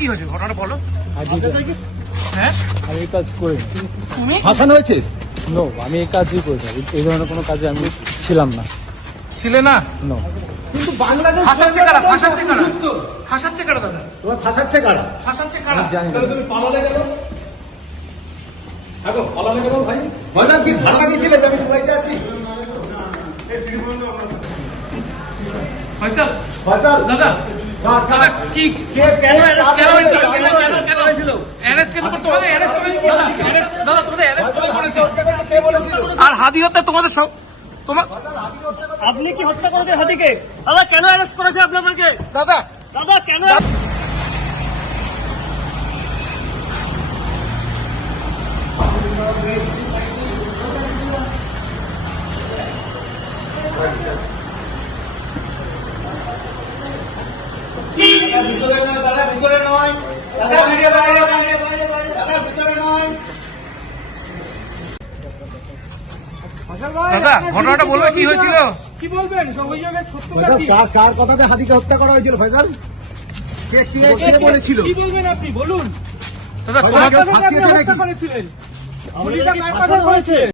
কি হয়েছে ঘটনাটা বলো। হ্যাঁ আমি এই কাজ করি তুমি ফাঁসানো হয়েছে। নো, আমি এই কাজই করেছি। এই ধরনের কোনো কাজে আমি ছিলাম না। ছিলে না? নো, কিন্তু বাংলাদেশ ফাঁসাচ্ছে কারা? ফাঁসাচ্ছে কারা? ফাঁসাচ্ছে কারা দাদা? তোমার ফাঁসাচ্ছে কারা? ফাঁসাচ্ছে কারা? আমি জানি না। তাহলে তুমি পালালে কেন? দেখো পালালে কেন ভাই? ভাইজান কি ধারণা দিয়েছিলে যে আমি দুবাইতে আছি? ফয়সাল ফয়সাল দাদা দাদা কি কে কেন কেন হয়েছিল? কেন হয়েছিল? অ্যারেস্ট কেন করতে হবে? অ্যারেস্ট করে দাদা অ্যারেস্ট দাদা তোমাদের অ্যারেস্ট করে করেছে। কে বলেছিল? আর হাদি হত্যা তোমাদের সব তোমার আপনি কি হত্যা করেছেন হাতিকে? দাদা কেন অ্যারেস্ট করেছে আপনাদেরকে? দাদা দাদা কেন ভিতরে নয় দাদা, ভিতরে নয় দাদা, বাইরে বাইরে বাইরে বাইরে বাইরে দাদা, ভিতরে নয়। দাদা ঘটনাটা বলবে কি হয়েছিল? কি বলবেন? অভিযোগের সত্যতা কি? কার কথাতে হাতিকে হত্যা করা হয়েছিল ফয়সাল? কে বলেছিল? কি বলবেন আপনি বলুন? দাদা ফয়সাল, তোমাকে কেউ আপনি ফাঁসিয়েছে হত্যা নাকি? করেছিলেন? গুলিটা কার কথা হয়েছে?